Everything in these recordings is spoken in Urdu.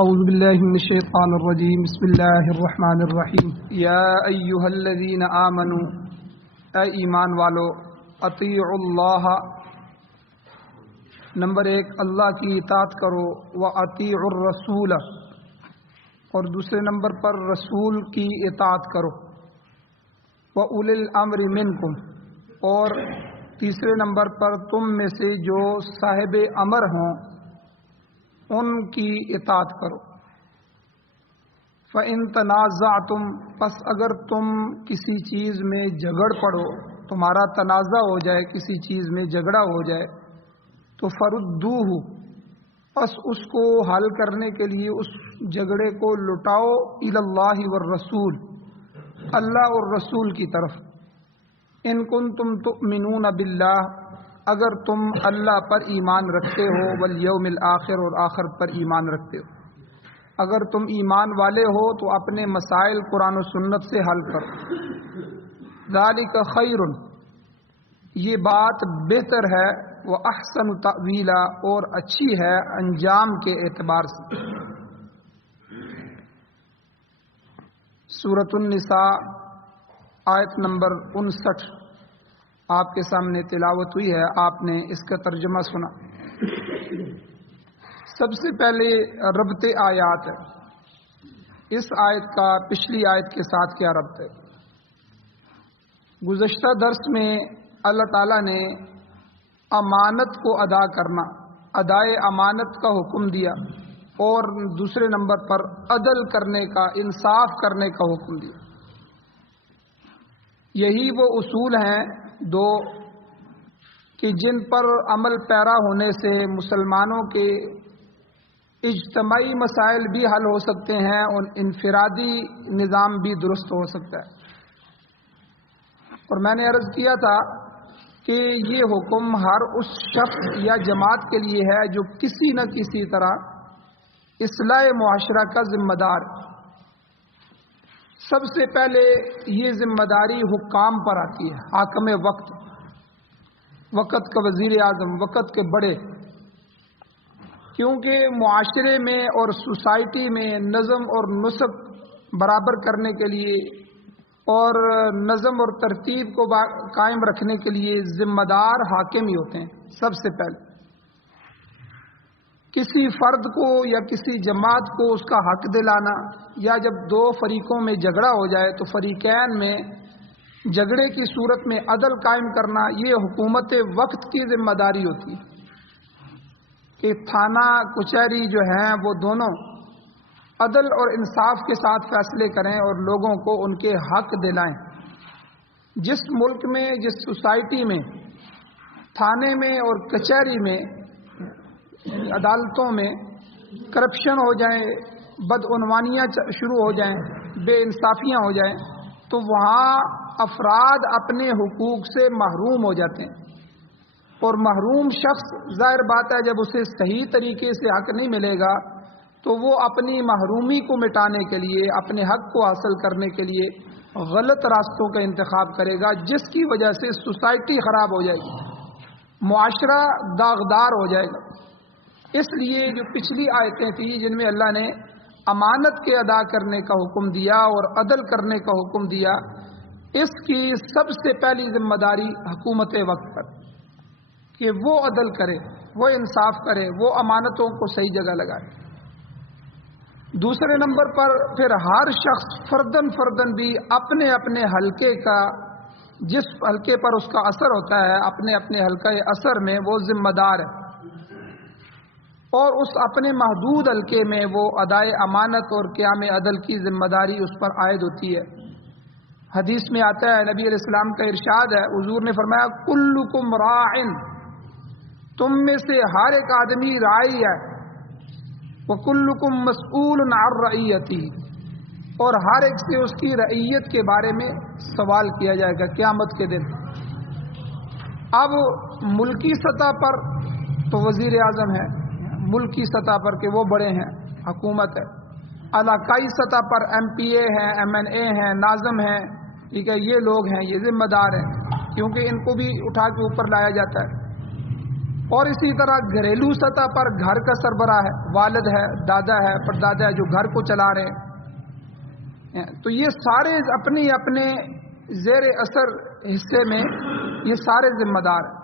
اعوذ باللہ من الشیطان الرجیم بسم اللہ الرحمن الرحیم یا ایہا الذین آمنوا، اے ایمان والو، اطیعوا اللہ، نمبر 1 اللہ کی اطاعت کرو، واطیعوا الرسول، اور دوسرے نمبر پر رسول کی اطاعت کرو، واولی الامر منکم، اور تیسرے نمبر پر تم میں سے جو صاحب امر ہوں ان کی اطاعت کرو۔ فَإِن تَنَازَعْتُمْ، پس اگر تم کسی چیز میں جھگڑ پڑو، تمہارا تنازع ہو جائے، کسی چیز میں جھگڑا ہو جائے، تو فَرُدُّوهُ، پس اس کو حل کرنے کے لیے اس جھگڑے کو لٹاؤ، إِلَى اللَّهِ وَالرَّسُولِ، اللہ اور رسول کی طرف۔ إِن كُنتُمْ تُؤْمِنُونَ بِاللَّهِ، اگر تم اللہ پر ایمان رکھتے ہو، والیوم الآخر، اور آخر پر ایمان رکھتے ہو۔ اگر تم ایمان والے ہو تو اپنے مسائل قرآن و سنت سے حل کرو۔ ذالک خیر، یہ بات بہتر ہے، واحسن تأویلا، اور اچھی ہے انجام کے اعتبار سے۔ سورۃ النساء آیت نمبر 59 آپ کے سامنے تلاوت ہوئی ہے، آپ نے اس کا ترجمہ سنا۔ سب سے پہلے ربط آیات ہے، اس آیت کا پچھلی آیت کے ساتھ کیا ربط ہے؟ گزشتہ درس میں اللہ تعالیٰ نے امانت کو ادا کرنا، ادائے امانت کا حکم دیا، اور دوسرے نمبر پر عدل کرنے کا، انصاف کرنے کا حکم دیا۔ یہی وہ اصول ہیں دو کہ جن پر عمل پیرا ہونے سے مسلمانوں کے اجتماعی مسائل بھی حل ہو سکتے ہیں اور انفرادی نظام بھی درست ہو سکتا ہے۔ اور میں نے عرض کیا تھا کہ یہ حکم ہر اس شخص یا جماعت کے لیے ہے جو کسی نہ کسی طرح اصلاح معاشرہ کا ذمہ دار۔ سب سے پہلے یہ ذمہ داری حکام پر آتی ہے، حاکم وقت، وقت کا وزیر اعظم، وقت کے بڑے، کیونکہ معاشرے میں اور سوسائٹی میں نظم اور نسق برابر کرنے کے لیے اور نظم اور ترتیب کو قائم رکھنے کے لیے ذمہ دار حاکم ہی ہوتے ہیں۔ سب سے پہلے کسی فرد کو یا کسی جماعت کو اس کا حق دلانا، یا جب دو فریقوں میں جھگڑا ہو جائے تو فریقین میں جھگڑے کی صورت میں عدل قائم کرنا، یہ حکومت وقت کی ذمہ داری ہوتی ہے کہ تھانہ کچہری جو ہیں وہ دونوں عدل اور انصاف کے ساتھ فیصلے کریں اور لوگوں کو ان کے حق دلائیں۔ جس ملک میں، جس سوسائٹی میں تھانے میں اور کچہری میں، عدالتوں میں کرپشن ہو جائے، بدعنوانیاں شروع ہو جائیں، بے انصافیاں ہو جائیں، تو وہاں افراد اپنے حقوق سے محروم ہو جاتے ہیں، اور محروم شخص ظاہر بات ہے جب اسے صحیح طریقے سے حق نہیں ملے گا تو وہ اپنی محرومی کو مٹانے کے لیے، اپنے حق کو حاصل کرنے کے لیے غلط راستوں کا انتخاب کرے گا، جس کی وجہ سے سوسائٹی خراب ہو جائے گی، معاشرہ داغدار ہو جائے گا۔ اس لیے جو پچھلی آیتیں تھیں جن میں اللہ نے امانت کے ادا کرنے کا حکم دیا اور عدل کرنے کا حکم دیا، اس کی سب سے پہلی ذمہ داری حکومت وقت پر، کہ وہ عدل کرے، وہ انصاف کرے، وہ امانتوں کو صحیح جگہ لگائے۔ دوسرے نمبر پر پھر ہر شخص فردن بھی اپنے اپنے حلقے کا، جس حلقے پر اس کا اثر ہوتا ہے، اپنے اپنے حلقہ اثر میں وہ ذمہ دار ہے، اور اس اپنے محدود حلقے میں وہ ادائے امانت اور قیام عدل کی ذمہ داری اس پر عائد ہوتی ہے۔ حدیث میں آتا ہے، نبی علیہ السلام کا ارشاد ہے، حضور نے فرمایا کلکم راع، تم میں سے ہر ایک آدمی راعی ہے، وکلکم مسئول عن رعیتہ، اور ہر ایک سے اس کی رعیت کے بارے میں سوال کیا جائے گا قیامت کے دن۔ اب ملکی سطح پر تو وزیر اعظم ہے، ملکی سطح پر کہ وہ بڑے ہیں، حکومت ہے، علاقائی سطح پر ایم پی اے ہیں، ایم این اے ہیں، ناظم ہیں، ٹھیک ہے، یہ لوگ ہیں، یہ ذمہ دار ہیں، کیونکہ ان کو بھی اٹھا کے اوپر لایا جاتا ہے۔ اور اسی طرح گھریلو سطح پر گھر کا سربراہ ہے، والد ہے، دادا ہے، پردادا ہے جو گھر کو چلا رہے ہیں، تو یہ سارے اپنے اپنے زیر اثر حصے میں یہ سارے ذمہ دار ہیں۔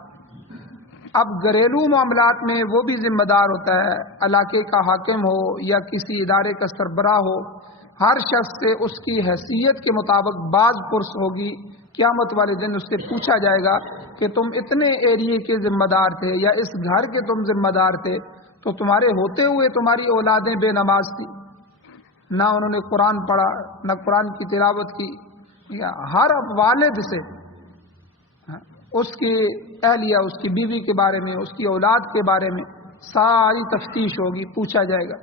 اب گھریلو معاملات میں وہ بھی ذمہ دار ہوتا ہے، علاقے کا حاکم ہو یا کسی ادارے کا سربراہ ہو، ہر شخص سے اس کی حیثیت کے مطابق باز پرس ہوگی۔ قیامت والے دن اس سے پوچھا جائے گا کہ تم اتنے ایریے کے ذمہ دار تھے یا اس گھر کے تم ذمہ دار تھے، تو تمہارے ہوتے ہوئے تمہاری اولادیں بے نماز تھی، نہ انہوں نے قرآن پڑھا، نہ قرآن کی تلاوت کی۔ ہر والد سے اس کی اہلیہ، اس کی بیوی کے بارے میں، اس کی اولاد کے بارے میں ساری تفتیش ہوگی، پوچھا جائے گا۔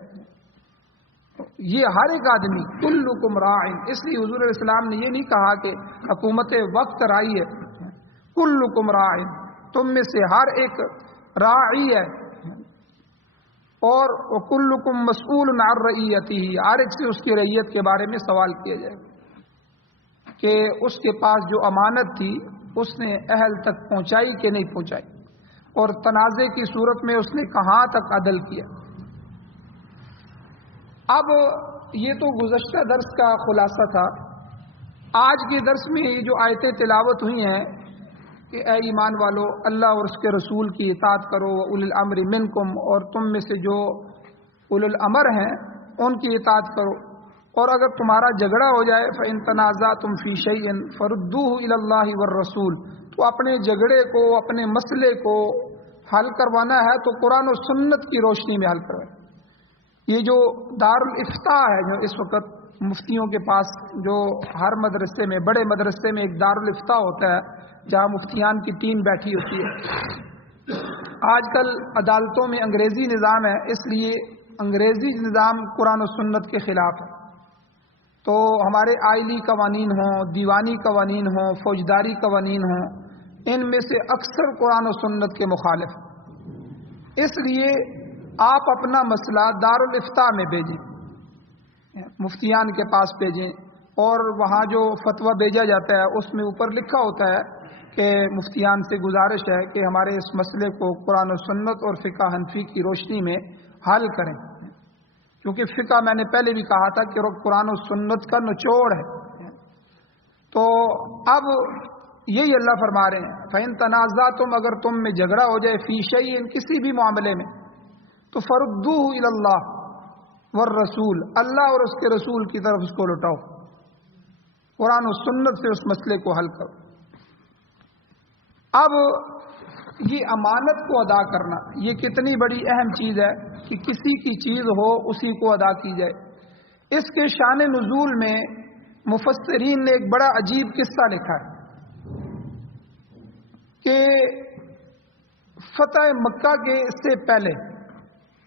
یہ ہر ایک آدمی، کلکم راعٍ، اس لیے حضور علیہ السلام نے یہ نہیں کہا کہ حکومت وقت راعی ہے، کلکم راعٍ، تم میں سے ہر ایک راعی ہے، اور کلکم مسئول عن رعیتہ، ہر ایک سے اس کی رعیت کے بارے میں سوال کیا جائے گا کہ اس کے پاس جو امانت تھی اس نے اہل تک پہنچائی کہ نہیں پہنچائی، اور تنازع کی صورت میں اس نے کہاں تک عدل کیا۔ اب یہ تو گزشتہ درس کا خلاصہ تھا۔ آج کے درس میں یہ جو آیتیں تلاوت ہوئی ہیں کہ اے ایمان والو، اللہ اور اس کے رسول کی اطاعت کرو، اولی الامر منکم، اور تم میں سے جو اولی الامر ہیں ان کی اطاعت کرو، اور اگر تمہارا جھگڑا ہو جائے فَإِن تَنَازَعْتُمْ فِي شَيْءٍ فَرُدُّوهُ إِلَى اللَّهِ وَالرَّسُولِ، تو اپنے جھگڑے کو، اپنے مسئلے کو حل کروانا ہے تو قرآن و سنت کی روشنی میں حل کروائیں۔ یہ جو دارالافتاء ہے، جو اس وقت مفتیوں کے پاس، جو ہر مدرسے میں، بڑے مدرسے میں ایک دارالافتاء ہوتا ہے جہاں مفتیان کی ٹیم بیٹھی ہوتی ہے۔ آج کل عدالتوں میں انگریزی نظام ہے، اس لیے انگریزی نظام قرآن و سنت کے خلاف ہے، تو ہمارے آئلی قوانین ہوں، دیوانی قوانین ہوں، فوجداری قوانین ہوں، ان میں سے اکثر قرآن و سنت کے مخالف ہیں۔ اس لیے آپ اپنا مسئلہ دارالافتاء میں بھیجیں، مفتیان کے پاس بھیجیں، اور وہاں جو فتویٰ بھیجا جاتا ہے اس میں اوپر لکھا ہوتا ہے کہ مفتیان سے گزارش ہے کہ ہمارے اس مسئلے کو قرآن و سنت اور فقہ حنفی کی روشنی میں حل کریں، کیونکہ فقہ میں نے پہلے بھی کہا تھا کہ قرآن و سنت کا نچوڑ ہے۔ تو اب یہی اللہ فرما رہے ہیں فَإِن تَنَازَعْتُمْ، اگر تم میں جھگڑا ہو جائے فی شیء، کسی بھی معاملے میں، تو فَرُدُّوهُ إِلَى اللَّهِ وَالرَّسُولِ، اللہ اور اس کے رسول کی طرف اس کو لوٹاؤ، قرآن و سنت سے اس مسئلے کو حل کرو۔ اب یہ امانت کو ادا کرنا، یہ کتنی بڑی اہم چیز ہے کہ کسی کی چیز ہو اسی کو ادا کی جائے۔ اس کے شان نزول میں مفسرین نے ایک بڑا عجیب قصہ لکھا ہے کہ فتح مکہ کے سے پہلے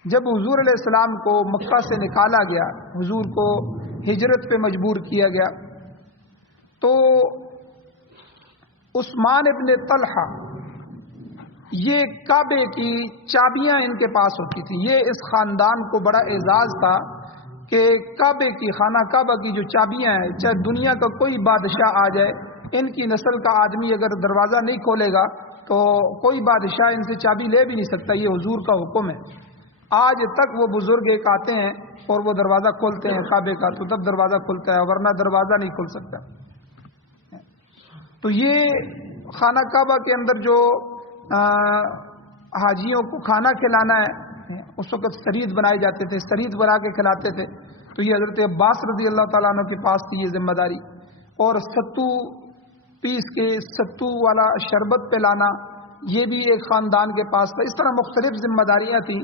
جب حضور علیہ السلام کو مکہ سے نکالا گیا، حضور کو ہجرت پہ مجبور کیا گیا، تو عثمان ابن طلحہ، یہ کعبے کی چابیاں ان کے پاس ہوتی تھیں۔ یہ اس خاندان کو بڑا اعزاز تھا کہ کعبے کی، خانہ کعبہ کی جو چابیاں ہیں، چاہے دنیا کا کوئی بادشاہ آ جائے، ان کی نسل کا آدمی اگر دروازہ نہیں کھولے گا تو کوئی بادشاہ ان سے چابی لے بھی نہیں سکتا، یہ حضور کا حکم ہے۔ آج تک وہ بزرگ ایک آتے ہیں اور وہ دروازہ کھولتے ہیں کعبے کا، تو تب دروازہ کھلتا ہے، ورنہ دروازہ نہیں کھل سکتا۔ تو یہ خانہ کعبہ کے اندر جو حاجیوں کو کھانا کھلانا ہے، اس وقت سرید بنائے جاتے تھے، سرید بنا کے کھلاتے تھے، تو یہ حضرت عباس رضی اللہ تعالیٰ عنہ کے پاس تھی یہ ذمہ داری، اور ستو پیس کے ستو والا شربت پلانا یہ بھی ایک خاندان کے پاس تھا۔ اس طرح مختلف ذمہ داریاں تھیں،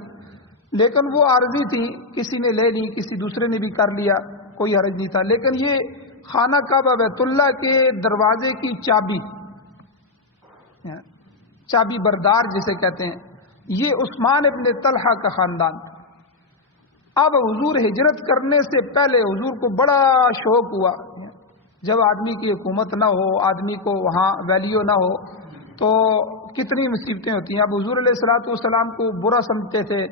لیکن وہ عارضی تھیں، کسی نے لے لی، کسی دوسرے نے بھی کر لیا، کوئی حرج نہیں تھا۔ لیکن یہ خانہ کعبہ بیت اللہ کے دروازے کی چابی، چابی بردار جسے کہتے ہیں، یہ عثمان ابن طلحہ کا خاندان تھا۔ اب حضور ہجرت کرنے سے پہلے حضور کو بڑا شوق ہوا، جب آدمی کی حکومت نہ ہو، آدمی کو وہاں ویلیو نہ ہو تو کتنی مصیبتیں ہوتی ہیں۔ اب حضور علیہ الصلوۃ والسلام کو برا سمجھتے تھے،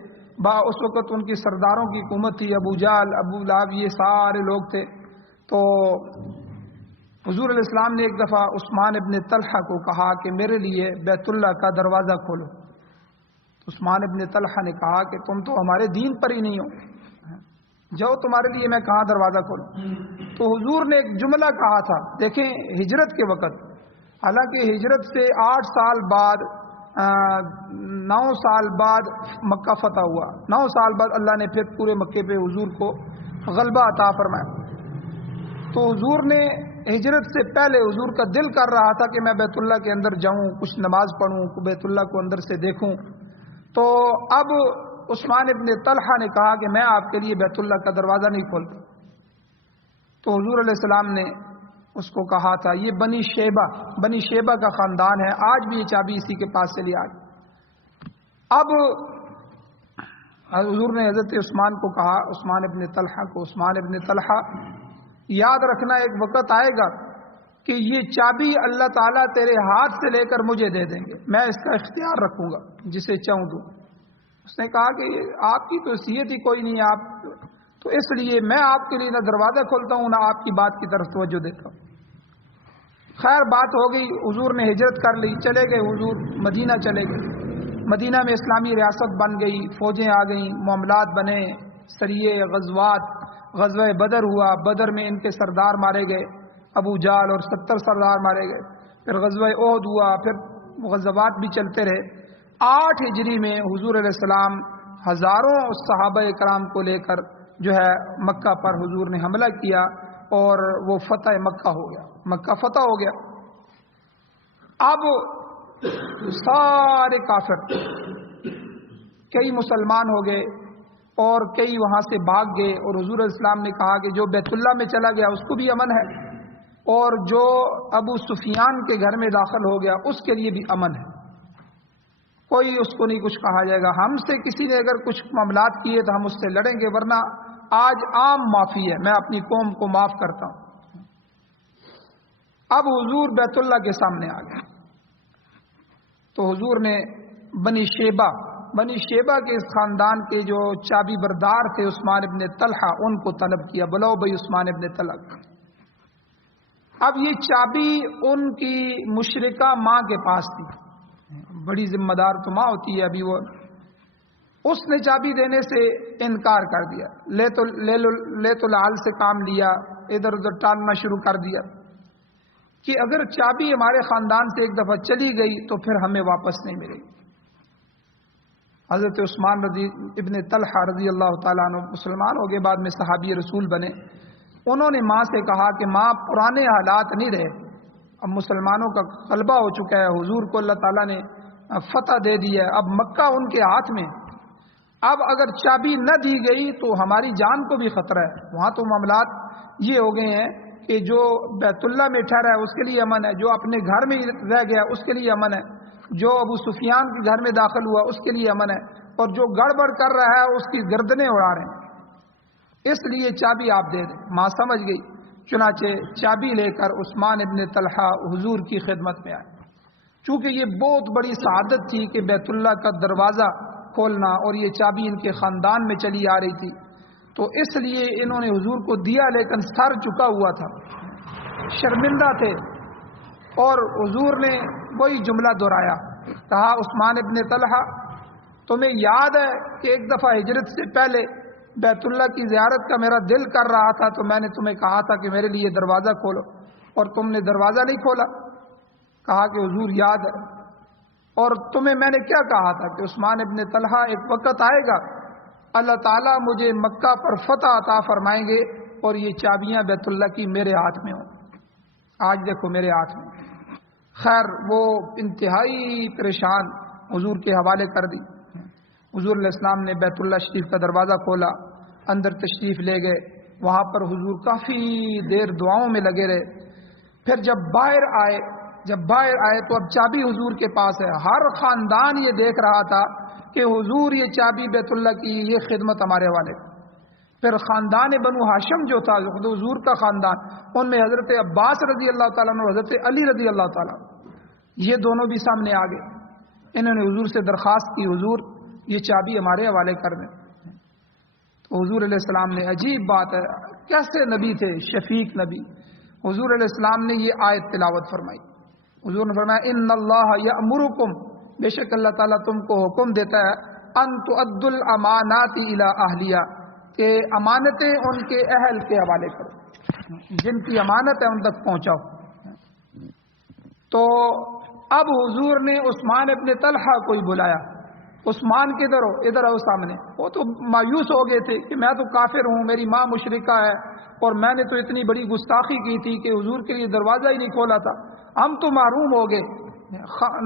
اس وقت ان کی سرداروں کی حکومت تھی، ابو جہل، ابو لہب، یہ سارے لوگ تھے۔ تو حضور علیہ السلام نے ایک دفعہ عثمان ابن طلحہ کو کہا کہ میرے لیے بیت اللہ کا دروازہ کھولو۔ عثمان ابن طلحہ نے کہا کہ تم تو ہمارے دین پر ہی نہیں ہو، جاؤ تمہارے لیے میں کہاں دروازہ کھولوں۔ تو حضور نے ایک جملہ کہا تھا، دیکھیں ہجرت کے وقت، حالانکہ ہجرت سے 8 سال بعد 9 سال بعد مکہ فتح ہوا، 9 سال بعد اللہ نے پھر پورے مکے پہ حضور کو غلبہ عطا فرمایا۔ تو حضور نے ہجرت سے پہلے حضور کا دل کر رہا تھا کہ میں بیت اللہ کے اندر جاؤں، کچھ نماز پڑھوں، بیت اللہ کو اندر سے دیکھوں۔ تو اب عثمان ابن طلحہ نے کہا کہ میں آپ کے لیے بیت اللہ کا دروازہ نہیں کھولتا۔ تو حضور علیہ السلام نے اس کو کہا تھا، یہ بنی شیبہ کا خاندان ہے، آج بھی یہ چابی اسی کے پاس سے لیا۔ اب حضور نے حضرت عثمان کو کہا، عثمان ابن طلحہ کو، عثمان ابن طلحہ یاد رکھنا ایک وقت آئے گا کہ یہ چابی اللہ تعالیٰ تیرے ہاتھ سے لے کر مجھے دے دیں گے، میں اس کا اختیار رکھوں گا، جسے چاہوں دوں۔ اس نے کہا کہ آپ کی تو حیثیت ہی کوئی نہیں ہے، آپ تو اس لیے میں آپ کے لیے نہ دروازہ کھولتا ہوں نہ آپ کی بات کی طرف توجہ دیتا ہوں۔ خیر بات ہو گئی، حضور نے ہجرت کر لی، چلے گئے حضور مدینہ چلے گئے۔ مدینہ میں اسلامی ریاست بن گئی، فوجیں آ گئیں، معاملات بنے، سریے، غزوات، غزوہ بدر ہوا، بدر میں ان کے سردار مارے گئے، ابو جہل اور 70 سردار مارے گئے۔ پھر غزوہ احد ہوا، پھر غزوات بھی چلتے رہے۔ 8 ہجری میں حضور علیہ السلام ہزاروں صحابہ کرام کو لے کر جو ہے مکہ پر حضور نے حملہ کیا اور وہ فتح مکہ ہو گیا، مکہ فتح ہو گیا۔ اب سارے کافر، کئی مسلمان ہو گئے اور کئی وہاں سے بھاگ گئے، اور حضور علیہ السلام نے کہا کہ جو بیت اللہ میں چلا گیا اس کو بھی امن ہے، اور جو ابو سفیان کے گھر میں داخل ہو گیا اس کے لیے بھی امن ہے، کوئی اس کو نہیں کچھ کہا جائے گا۔ ہم سے کسی نے اگر کچھ معاملات کیے تو ہم اس سے لڑیں گے، ورنہ آج عام معافی ہے، میں اپنی قوم کو معاف کرتا ہوں۔ اب حضور بیت اللہ کے سامنے آ گئے تو حضور نے بنی شیبہ کے اس خاندان کے جو چابی بردار تھے عثمان ابن طلحہ، ان کو طلب کیا، بلاؤ بھائی عثمان ابن طلحہ۔ اب یہ چابی ان کی مشرکہ ماں کے پاس تھی، بڑی ذمہ دار تو ماں ہوتی ہے، ابھی وہ اس نے چابی دینے سے انکار کر دیا، لے تو لال سے کام لیا، ادھر ادھر ٹالنا شروع کر دیا کہ اگر چابی ہمارے خاندان سے ایک دفعہ چلی گئی تو پھر ہمیں واپس نہیں ملے گی۔ حضرت عثمان ابن طلحہ رضی اللہ تعالیٰ عنہ مسلمان ہو گئے، بعد میں صحابی رسول بنے۔ انہوں نے ماں سے کہا کہ ماں پرانے حالات نہیں رہے، اب مسلمانوں کا غلبہ ہو چکا ہے، حضور کو اللہ تعالیٰ نے فتح دے دی ہے، اب مکہ ان کے ہاتھ میں، اب اگر چابی نہ دی گئی تو ہماری جان کو بھی خطرہ ہے۔ وہاں تو معاملات یہ ہو گئے ہیں کہ جو بیت اللہ میں ٹھہرا ہے اس کے لیے امن ہے، جو اپنے گھر میں رہ گیا اس کے لیے امن ہے، جو ابو سفیان کے گھر میں داخل ہوا اس کے لیے امن ہے، اور جو گڑبڑ کر رہا ہے اس کی گردنیں اڑا رہے ہیں، اس لیے چابی آپ دے دیں۔ ماں سمجھ گئی، چنانچہ چابی لے کر عثمان ابن طلحہ حضور کی خدمت میں آئے۔ چونکہ یہ بہت بڑی سعادت تھی کہ بیت اللہ کا دروازہ کھولنا، اور یہ چابی ان کے خاندان میں چلی آ رہی تھی، تو اس لیے انہوں نے حضور کو دیا، لیکن سر چکا ہوا تھا، شرمندہ تھے، اور حضور نے وہی جملہ دہرایا، کہا عثمان ابن طلحہ تمہیں یاد ہے کہ ایک دفعہ ہجرت سے پہلے بیت اللہ کی زیارت کا میرا دل کر رہا تھا تو میں نے تمہیں کہا تھا کہ میرے لیے دروازہ کھولو، اور تم نے دروازہ نہیں کھولا؟ کہا کہ حضور یاد ہے، اور تمہیں میں نے کیا کہا تھا کہ عثمان ابن طلحہ ایک وقت آئے گا اللہ تعالیٰ مجھے مکہ پر فتح عطا فرمائیں گے اور یہ چابیاں بیت اللہ کی میرے ہاتھ میں ہوں، آج دیکھو میرے ہاتھ میں۔ خیر وہ انتہائی پریشان حضور کے حوالے کر دی۔ حضور علیہ السلام نے بیت اللہ شریف کا دروازہ کھولا، اندر تشریف لے گئے، وہاں پر حضور کافی دیر دعاؤں میں لگے رہے۔ پھر جب باہر آئے تو اب چابی حضور کے پاس ہے، ہر خاندان یہ دیکھ رہا تھا کہ حضور یہ چابی بیت اللہ کی، یہ خدمت ہمارے والے۔ پھر خاندان بنو ہاشم جو تھا حضور کا خاندان، ان میں حضرت عباس رضی اللہ تعالیٰ عنہ اور حضرت علی رضی اللہ تعالیٰ، یہ دونوں بھی سامنے آ گئے۔ انہوں نے حضور سے درخواست کی، حضور یہ چابی ہمارے حوالے کر دیں۔ تو حضور علیہ السلام نے، عجیب بات ہے، کیسے نبی تھے، شفیق نبی، حضور علیہ السلام نے یہ آیت تلاوت فرمائی۔ حضور نے فرمایا ان اللہ یأمرکم بے شک اللہ تعالیٰ تم کو حکم دیتا ہے ان تؤدوا الامانات الی اہلیہ، کہ امانتیں ان کے اہل کے حوالے کرو، جن کی امانت ہے ان تک پہنچاؤ۔ تو اب حضور نے عثمان ابن طلحہ کو ہی بلایا، عثمان کدھر ہو؟ ادھر آؤ سامنے۔ وہ تو مایوس ہو گئے تھے کہ میں تو کافر ہوں، میری ماں مشرکہ ہے، اور میں نے تو اتنی بڑی گستاخی کی تھی کہ حضور کے لیے دروازہ ہی نہیں کھولا تھا، ہم تو محروم ہو گئے،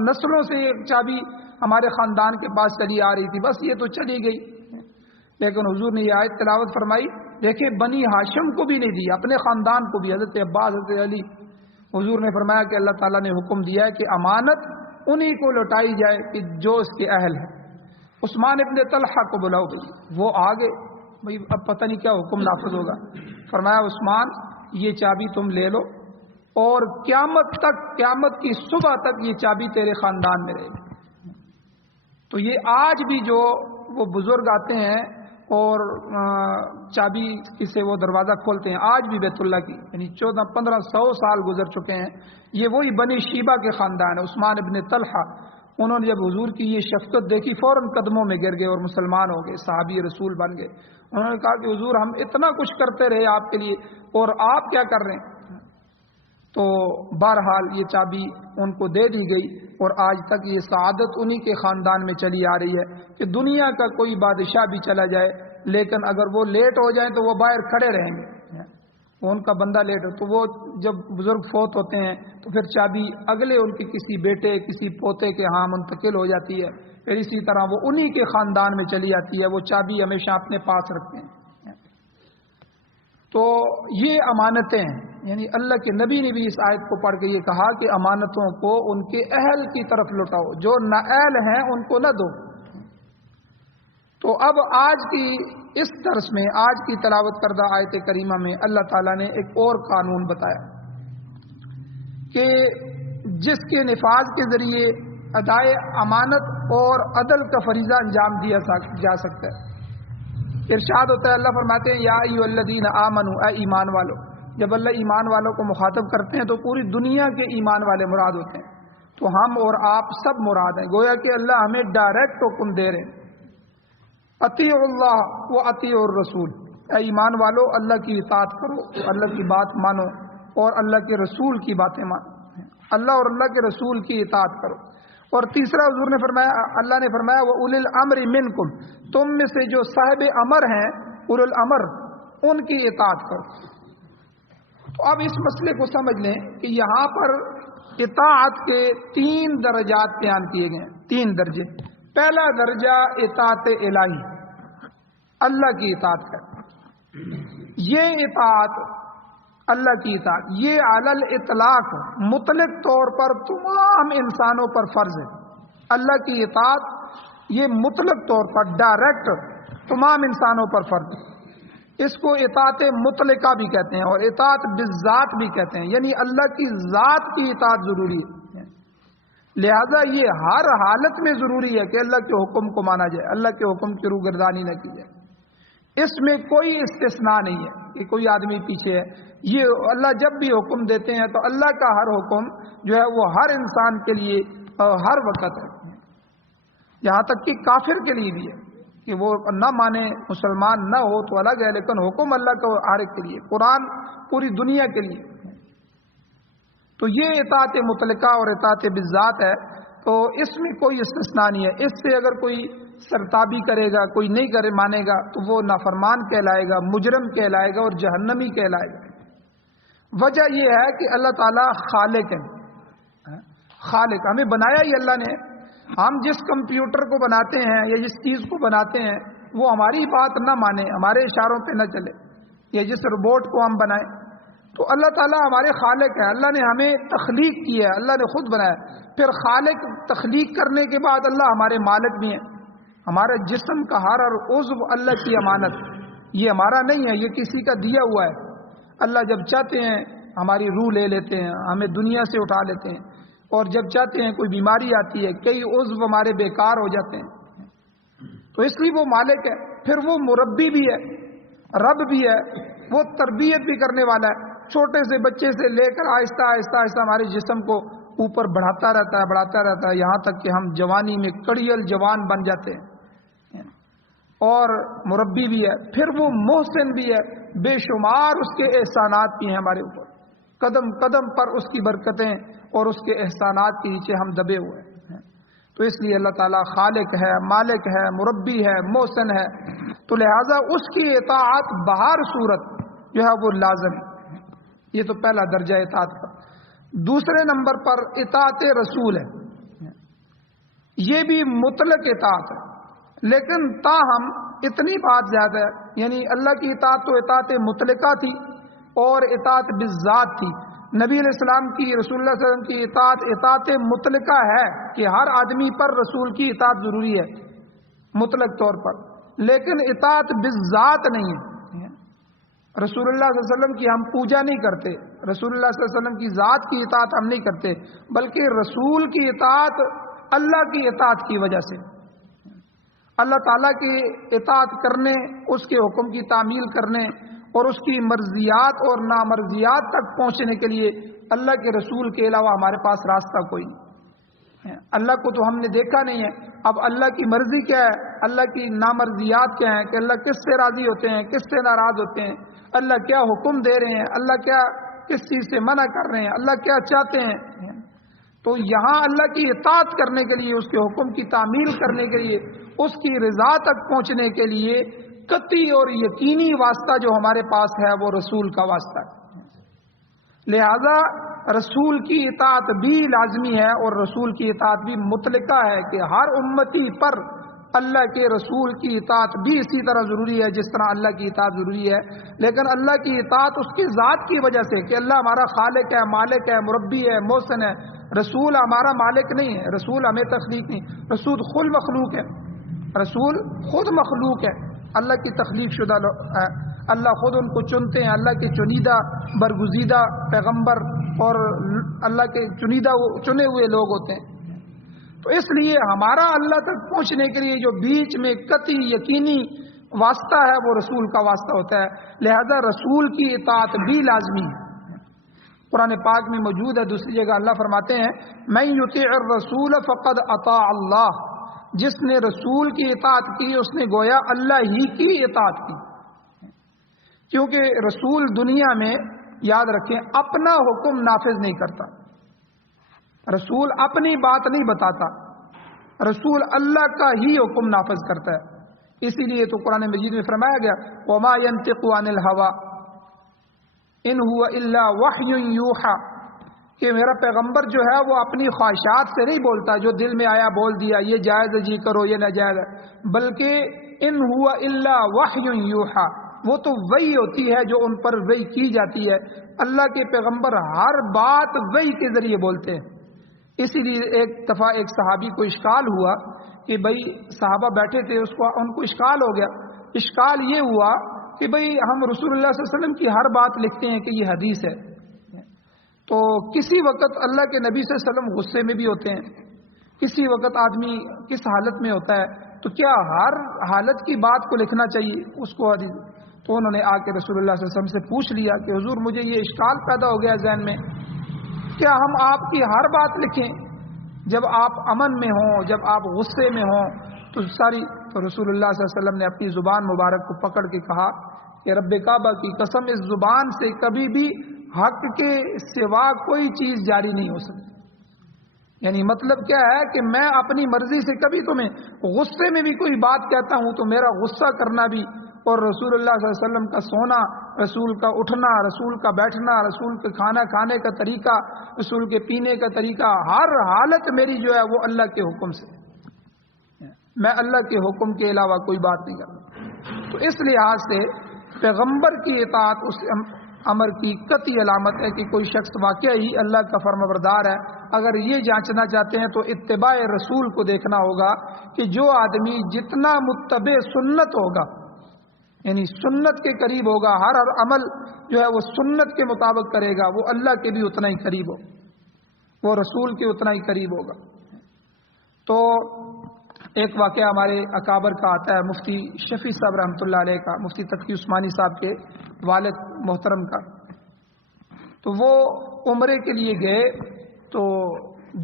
نسلوں سے یہ چابی ہمارے خاندان کے پاس چلی آ رہی تھی، بس یہ تو چلی گئی۔ لیکن حضور نے یہ آیت تلاوت فرمائی، دیکھیں بنی ہاشم کو بھی نہیں دی، اپنے خاندان کو بھی، حضرت عباس، حضرت علی۔ حضور نے فرمایا کہ اللہ تعالیٰ نے حکم دیا ہے کہ امانت انہی کو لوٹائی جائے کہ جو اس کے اہل ہیں۔ عثمان ابن طلحہ کو بلاؤ بھائی، وہ آگے، بھائی اب پتہ نہیں کیا حکم نافذ ہوگا۔ فرمایا عثمان یہ چابی تم لے لو، اور قیامت تک، قیامت کی صبح تک یہ چابی تیرے خاندان میں رہے گی۔ تو یہ آج بھی جو وہ بزرگ آتے ہیں اور چابی سے وہ دروازہ کھولتے ہیں، آج بھی بیت اللہ کی، یعنی 1400-1500 سال گزر چکے ہیں، یہ وہی بنی شیبہ کے خاندان ہے۔ عثمان ابن طلحہ، انہوں نے جب حضور کی یہ شفقت دیکھی فوراً قدموں میں گر گئے اور مسلمان ہو گئے، صحابی رسول بن گئے۔ انہوں نے کہا کہ حضور ہم اتنا کچھ کرتے رہے آپ کے لیے، اور آپ کیا کر رہے ہیں؟ تو بہرحال یہ چابی ان کو دے دی گئی، اور آج تک یہ سعادت انہی کے خاندان میں چلی آ رہی ہے کہ دنیا کا کوئی بادشاہ بھی چلا جائے، لیکن اگر وہ لیٹ ہو جائیں تو وہ باہر کھڑے رہیں گے، ان کا بندہ لیٹ ہو تو وہ جب بزرگ فوت ہوتے ہیں تو پھر چابی اگلے ان کے کسی بیٹے کسی پوتے کے ہاں منتقل ہو جاتی ہے، پھر اسی طرح وہ انہی کے خاندان میں چلی جاتی ہے، وہ چابی ہمیشہ اپنے پاس رکھتے ہیں۔ تو یہ امانتیں ہیں، یعنی اللہ کے نبی نے بھی اس آیت کو پڑھ کے یہ کہا کہ امانتوں کو ان کے اہل کی طرف لوٹاؤ، جو نااہل ہیں ان کو نہ دو۔ تو اب آج کی اس درس میں، آج کی تلاوت کردہ آیت کریمہ میں اللہ تعالیٰ نے ایک اور قانون بتایا کہ جس کے نفاذ کے ذریعے ادائے امانت اور عدل کا فریضہ انجام دیا جا سکتا ہے۔ ارشاد ہوتا ہے، اللہ فرماتے ہیں یا ایھا الذین آمنوا، اے ایمان والو۔ جب اللہ ایمان والوں کو مخاطب کرتے ہیں تو پوری دنیا کے ایمان والے مراد ہوتے ہیں، تو ہم اور آپ سب مراد ہیں، گویا کہ اللہ ہمیں ڈائریکٹ حکم دے رہے ہیں، اطیعوا اللہ و اطیعوا الرسول، اے ایمان والو اللہ کی اطاعت کرو، اللہ کی بات مانو اور اللہ کے رسول کی باتیں مانو، اللہ اور اللہ کے رسول کی اطاعت کرو۔ اور تیسرا حضور نے فرمایا، اللہ نے فرمایا وَأُولِي الْأَمْرِ مِنْكُمْ، تم میں سے جو صاحب امر ہیں، اولو الامر، ان کی اطاعت کرو۔ تو اب اس مسئلے کو سمجھ لیں کہ یہاں پر اطاعت کے 3 درجات بیان کیے گئے ہیں، 3 درجے۔ پہلا درجہ اطاعت الہی، اللہ کی اطاعت ہے، یہ اطاعت اللہ کی اطاعت یہ علی الاطلاق مطلق طور پر تمام انسانوں پر فرض ہے۔ اللہ کی اطاعت یہ مطلق طور پر ڈائریکٹ تمام انسانوں پر فرض ہے۔ اس کو اطاعت مطلقہ بھی کہتے ہیں اور اطاعت بالذات بھی کہتے ہیں، یعنی اللہ کی ذات کی اطاعت ضروری ہے، لہذا یہ ہر حالت میں ضروری ہے کہ اللہ کے حکم کو مانا جائے، اللہ کے حکم کی روگردانی نہ کی جائے۔ اس میں کوئی استثناء نہیں ہے کہ کوئی آدمی پیچھے ہے، یہ اللہ جب بھی حکم دیتے ہیں تو اللہ کا ہر حکم جو ہے وہ ہر انسان کے لیے ہر وقت ہے، یہاں تک کہ کافر کے لیے بھی ہے کہ وہ نہ مانے، مسلمان نہ ہو تو الگ ہے، لیکن حکم اللہ کا ہر ایک کے لیے، قرآن پوری دنیا کے لیے۔ تو یہ اطاعت مطلقہ اور اطاعت بالذات ہے، تو اس میں کوئی استثناء نہیں ہے۔ اس سے اگر کوئی سرتابی کرے گا، کوئی نہیں کرے مانے گا تو وہ نافرمان کہلائے گا، مجرم کہلائے گا اور جہنمی کہلائے گا۔ وجہ یہ ہے کہ اللہ تعالیٰ خالق ہے، خالق، ہمیں بنایا ہی اللہ نے۔ ہم جس کمپیوٹر کو بناتے ہیں یا جس چیز کو بناتے ہیں وہ ہماری بات نہ مانے، ہمارے اشاروں پہ نہ چلے، یا جس روبوٹ کو ہم بنائیں، تو اللہ تعالیٰ ہمارے خالق ہے، اللہ نے ہمیں تخلیق کی ہے، اللہ نے خود بنایا۔ پھر خالق تخلیق کرنے کے بعد اللہ ہمارے مالک بھی ہیں۔ ہمارے جسم کا ہر عضو اللہ کی امانت، یہ ہمارا نہیں ہے، یہ کسی کا دیا ہوا ہے۔ اللہ جب چاہتے ہیں ہماری روح لے لیتے ہیں، ہمیں دنیا سے اٹھا لیتے ہیں، اور جب چاہتے ہیں کوئی بیماری آتی ہے، کئی عضو ہمارے بیکار ہو جاتے ہیں، تو اس لیے وہ مالک ہے۔ پھر وہ مربی بھی ہے، رب بھی ہے، وہ تربیت بھی کرنے والا ہے، چھوٹے سے بچے سے لے کر آہستہ آہستہ آہستہ ہمارے جسم کو اوپر بڑھاتا رہتا ہے یہاں تک کہ ہم جوانی میں کڑیل جوان بن جاتے ہیں، اور مربی بھی ہے، پھر وہ محسن بھی ہے، بے شمار اس کے احسانات بھی ہیں ہمارے اوپر، قدم قدم پر اس کی برکتیں اور اس کے احسانات کے نیچے ہم دبے ہوئے ہیں۔ تو اس لیے اللہ تعالیٰ خالق ہے، مالک ہے، مربی ہے، محسن ہے، تو لہٰذا اس کی اطاعت بہر صورت جو ہے وہ لازم ہے۔ یہ تو پہلا درجہ اطاعت کا۔ دوسرے نمبر پر اطاعت رسول ہے، یہ بھی مطلق اطاعت ہے، لیکن تاہم اتنی بات زیادہ ہے، یعنی اللہ کی اطاعت تو اطاعت مطلقہ تھی اور اطاعت بالذات تھی۔ نبی علیہ السلام کی، رسول اللہ صلی اللہ علیہ وسلم کی اطاعت مطلقہ ہے کہ ہر آدمی پر رسول کی اطاعت ضروری ہے مطلق طور پر، لیکن اطاعت بالذات نہیں ہے۔ رسول اللہ صلی اللہ علیہ وسلم کی ہم پوجا نہیں کرتے، رسول اللہ صلی اللہ علیہ وسلم کی ذات کی اطاعت ہم نہیں کرتے، بلکہ رسول کی اطاعت اللہ کی اطاعت کی وجہ سے، اللہ تعالیٰ کی اطاعت کرنے، اس کے حکم کی تعمیل کرنے اور اس کی مرضیات اور نامرضیات تک پہنچنے کے لیے اللہ کے رسول کے علاوہ ہمارے پاس راستہ کوئی نہیں۔ اللہ کو تو ہم نے دیکھا نہیں ہے، اب اللہ کی مرضی کیا ہے، اللہ کی نامرضیات کیا ہیں، کہ اللہ کس سے راضی ہوتے ہیں، کس سے ناراض ہوتے ہیں، اللہ کیا حکم دے رہے ہیں، اللہ کیا کس چیز سے منع کر رہے ہیں، اللہ کیا چاہتے ہیں۔ تو یہاں اللہ کی اطاعت کرنے کے لیے، اس کے حکم کی تعمیل کرنے کے لیے، اس کی رضا تک پہنچنے کے لیے قطعی اور یقینی واسطہ جو ہمارے پاس ہے وہ رسول کا واسطہ ہے۔ لہذا رسول کی اطاعت بھی لازمی ہے اور رسول کی اطاعت بھی مطلقہ ہے کہ ہر امتی پر اللہ کے رسول کی اطاعت بھی اسی طرح ضروری ہے جس طرح اللہ کی اطاعت ضروری ہے، لیکن اللہ کی اطاعت اس کی ذات کی وجہ سے کہ اللہ ہمارا خالق ہے، مالک ہے، مربی ہے، محسن ہے۔ رسول ہمارا مالک نہیں ہے، رسول ہمیں تخلیق نہیں، رسول خود مخلوق ہے، رسول خود مخلوق ہے، اللہ کی تخلیق شدہ ہے، اللہ خود ان کو چنتے ہیں، اللہ کے چنیدہ برگزیدہ پیغمبر اور اللہ کے چنے ہوئے لوگ ہوتے ہیں۔ تو اس لیے ہمارا اللہ تک پہنچنے کے لیے جو بیچ میں قطعی یقینی واسطہ ہے وہ رسول کا واسطہ ہوتا ہے، لہذا رسول کی اطاعت بھی لازمی ہے۔ قرآن پاک میں موجود ہے، دوسری جگہ اللہ فرماتے ہیں من یطیع الرسول فقد اطاع اللہ، جس نے رسول کی اطاعت کی اس نے گویا اللہ ہی کی اطاعت کی، کیونکہ رسول دنیا میں یاد رکھیں اپنا حکم نافذ نہیں کرتا، رسول اپنی بات نہیں بتاتا، رسول اللہ کا ہی حکم نافذ کرتا ہے۔ اسی لیے تو قرآن مجید میں فرمایا گیا وما ينطق عن الهوى ان هو الا وحی یوحى، کہ میرا پیغمبر جو ہے وہ اپنی خواہشات سے نہیں بولتا، جو دل میں آیا بول دیا، یہ جائز ہے جی کرو، یہ ناجائز ہے، بلکہ ان هو الا وحی یوحى، وہ تو وحی ہوتی ہے جو ان پر وحی کی جاتی ہے۔ اللہ کے پیغمبر ہر بات وحی کے ذریعے بولتے ہیں۔ اسی لیے ایک دفعہ ایک صحابی کو اشکال ہوا کہ بھئی صحابہ بیٹھے تھے، ان کو اشکال ہو گیا۔ اشکال یہ ہوا کہ بھئی ہم رسول اللہ صلی اللہ علیہ وسلم کی ہر بات لکھتے ہیں کہ یہ حدیث ہے، تو کسی وقت اللہ کے نبی صلی اللہ علیہ وسلم غصے میں بھی ہوتے ہیں، کسی وقت آدمی کس حالت میں ہوتا ہے، تو کیا ہر حالت کی بات کو لکھنا چاہیے اس کو حدیث؟ تو انہوں نے آ کے رسول اللہ صلی اللہ علیہ وسلم سے پوچھ لیا کہ حضور مجھے یہ اشکال پیدا ہو گیا ذہن میں، کیا ہم آپ کی ہر بات لکھیں؟ جب آپ امن میں ہوں، جب آپ غصے میں ہوں تو تو رسول اللہ صلی اللہ علیہ وسلم نے اپنی زبان مبارک کو پکڑ کے کہا کہ رب کعبہ کی قسم، اس زبان سے کبھی بھی حق کے سوا کوئی چیز جاری نہیں ہو سکتی۔ یعنی مطلب کیا ہے کہ میں اپنی مرضی سے کبھی تمہیں غصے میں بھی کوئی بات کہتا ہوں تو میرا غصہ کرنا بھی، اور رسول اللہ صلی اللہ علیہ وسلم کا سونا، رسول کا اٹھنا، رسول کا بیٹھنا، رسول کے کھانا کھانے کا طریقہ، رسول کے پینے کا طریقہ، ہر حالت میری جو ہے وہ اللہ کے حکم سے، میں اللہ کے حکم کے علاوہ کوئی بات نہیں کرتا۔ تو اس لحاظ سے پیغمبر کی اطاعت اس امر کی قطعی علامت ہے کہ کوئی شخص واقعی ہی اللہ کا فرمانبردار ہے۔ اگر یہ جانچنا چاہتے ہیں تو اتباع رسول کو دیکھنا ہوگا کہ جو آدمی جتنا متبع سنت ہوگا، یعنی سنت کے قریب ہوگا، ہر عمل جو ہے وہ سنت کے مطابق کرے گا، وہ اللہ کے بھی اتنا ہی قریب ہو، وہ رسول کے اتنا ہی قریب ہوگا۔ تو ایک واقعہ ہمارے اکابر کا آتا ہے، مفتی شفیع صاحب رحمۃ اللہ علیہ کا، مفتی تقی عثمانی صاحب کے والد محترم کا۔ تو وہ عمرے کے لیے گئے تو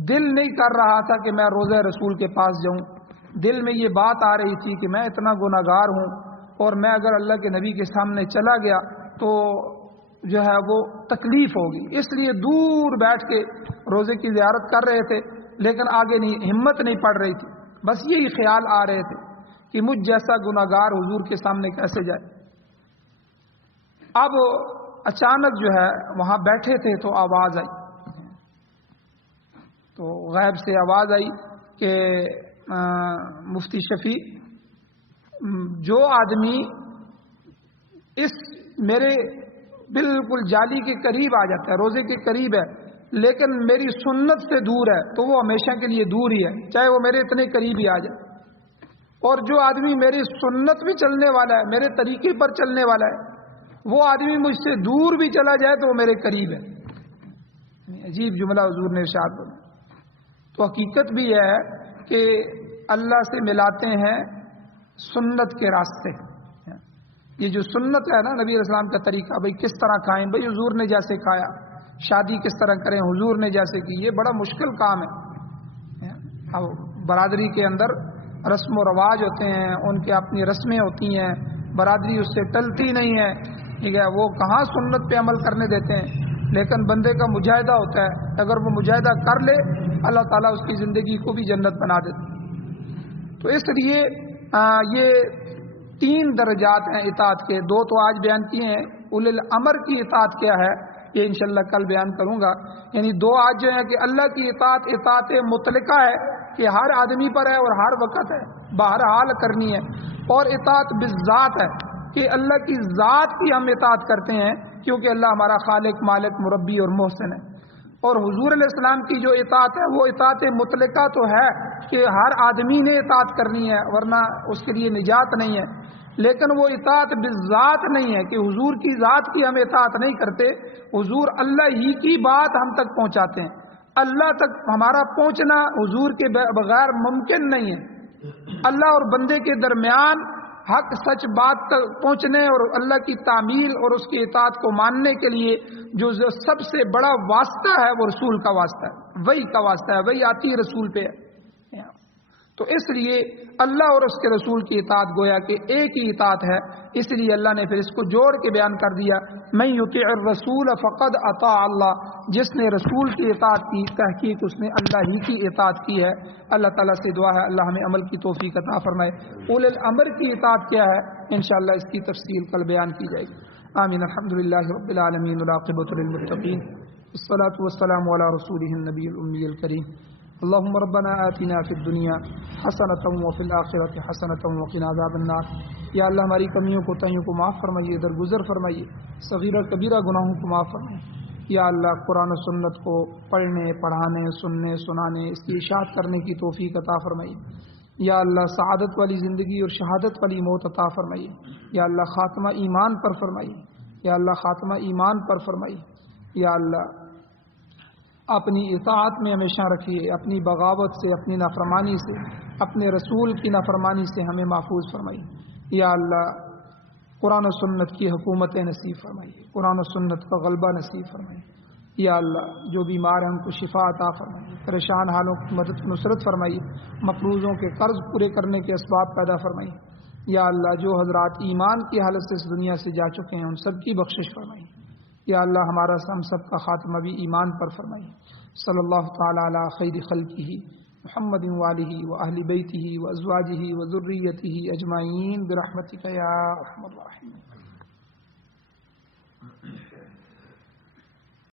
دل نہیں کر رہا تھا کہ میں روضہ رسول کے پاس جاؤں. دل میں یہ بات آ رہی تھی کہ میں اتنا گناہگار ہوں اور میں اگر اللہ کے نبی کے سامنے چلا گیا تو جو ہے وہ تکلیف ہوگی. اس لیے دور بیٹھ کے روزے کی زیارت کر رہے تھے لیکن آگے نہیں، ہمت نہیں پڑ رہی تھی. بس یہی خیال آ رہے تھے کہ مجھ جیسا گناہگار حضور کے سامنے کیسے جائے. اب اچانک جو ہے وہاں بیٹھے تھے تو آواز آئی، تو غیب سے آواز آئی کہ مفتی شفیع، جو آدمی اس میرے بالکل جالی کے قریب آ جاتا ہے، روزے کے قریب ہے لیکن میری سنت سے دور ہے، تو وہ ہمیشہ کے لیے دور ہی ہے، چاہے وہ میرے اتنے قریب ہی آ جائے. اور جو آدمی میری سنت بھی چلنے والا ہے، میرے طریقے پر چلنے والا ہے، وہ آدمی مجھ سے دور بھی چلا جائے تو وہ میرے قریب ہے. عجیب جملہ حضور نے ارشاد فرمایا. تو حقیقت بھی ہے کہ اللہ سے ملاتے ہیں سنت کے راستے. یہ جو سنت ہے نا نبی علیہ السلام کا طریقہ، بھئی کس طرح کھائیں، بھئی حضور نے جیسے کھایا، شادی کس طرح کریں حضور نے جیسے کی، یہ بڑا مشکل کام ہے. اب برادری کے اندر رسم و رواج ہوتے ہیں، ان کے اپنی رسمیں ہوتی ہیں، برادری اس سے ٹلتی نہیں ہے، ٹھیک ہے، وہ کہاں سنت پہ عمل کرنے دیتے ہیں. لیکن بندے کا مجاہدہ ہوتا ہے، اگر وہ مجاہدہ کر لے اللہ تعالیٰ اس کی زندگی کو بھی جنت بنا دیتا. تو اس لیے یہ 3 درجات ہیں اطاعت کے. 2 تو آج بیان کیے ہیں. اولی الامر کی اطاعت کیا ہے یہ انشاءاللہ کل بیان کروں گا. یعنی 2 آج جو ہے کہ اللہ کی اطاعت مطلقہ ہے کہ ہر آدمی پر ہے اور ہر وقت ہے، بہرحال کرنی ہے. اور اطاعت بالذات ہے کہ اللہ کی ذات کی ہم اطاعت کرتے ہیں کیونکہ اللہ ہمارا خالق، مالک، مربی اور محسن ہے. اور حضور علیہ السلام کی جو اطاعت ہے وہ اطاعت مطلقہ تو ہے کہ ہر آدمی نے اطاعت کرنی ہے ورنہ اس کے لیے نجات نہیں ہے. لیکن وہ اطاعت بالذات نہیں ہے کہ حضور کی ذات کی ہم اطاعت نہیں کرتے. حضور اللہ ہی کی بات ہم تک پہنچاتے ہیں. اللہ تک ہمارا پہنچنا حضور کے بغیر ممکن نہیں ہے. اللہ اور بندے کے درمیان حق سچ بات تک پہنچنے اور اللہ کی تعمیل اور اس کی اطاعت کو ماننے کے لیے جو سب سے بڑا واسطہ ہے وہ رسول کا واسطہ ہے، وہی کا واسطہ ہے، وہی آتی رسول پہ ہے. تو اس لیے اللہ اور اس کے رسول کی اطاعت گویا کہ ایک ہی اطاعت ہے. اس لیے اللہ نے پھر اس کو جوڑ کے بیان کر دیا، من یطع الرسول فقد اطاع اللہ. جس نے رسول کی اطاعت کی تحقیق اس نے اللہ ہی کی اطاعت کی ہے. اللہ تعالیٰ سے دعا ہے اللہ ہمیں عمل کی توفیق عطا فرمائے. اولی الامر کی اطاعت کیا ہے انشاءاللہ اس کی تفصیل کل بیان کی جائے گی. آمین. الحمدللہ رب العالمین والعاقبۃ للمتقین والصلاة والسلام علی رسولہ النبی الامی الکریم. اللهم ربنا آتنا في الدنيا حسنة وفي الآخرة حسنة وقنا عذاب النار. یا اللہ ہماری کمیوں کو تہیوں کو معاف فرمائیے، درگزر فرمائیے، صغیرہ کبیرہ گناہوں کو معاف فرمائیے. یا اللہ قرآن و سنت کو پڑھنے، پڑھانے، سننے، سنانے، اس کی اشاعت کرنے کی توفیق عطا فرمائیے. یا اللہ سعادت والی زندگی اور شہادت والی موت عطا فرمائیے. یا اللہ خاتمہ ایمان پر فرمائیے. یا اللہ خاتمہ ایمان پر فرمائیے. یا اللہ اپنی اطاعت میں ہمیشہ رکھیے، اپنی بغاوت سے، اپنی نافرمانی سے، اپنے رسول کی نافرمانی سے ہمیں محفوظ فرمائیے. یا اللہ قرآن و سنت کی حکومت نصیب فرمائیے، قرآن و سنت کا غلبہ نصیب فرمائیے. یا اللہ جو بیمار ہیں ان کو شفا عطا فرمائیے، پریشان حالوں کی مدد نصرت فرمائیے، مقروضوں کے قرض پورے کرنے کے اسباب پیدا فرمائیے. یا اللہ جو حضرات ایمان کی حالت سے اس دنیا سے جا چکے ہیں ان سب کی بخشش فرمائیے. یا اللہ ہمارا ہم سب کا خاتمہ بھی ایمان پر فرمائیے. صلی اللہ تعالی علی خیر خلقہ محمد وآلہ وأہل بیتہ وازواجہ وذریتہ اجمعین برحمتک یا ارحم الراحمین.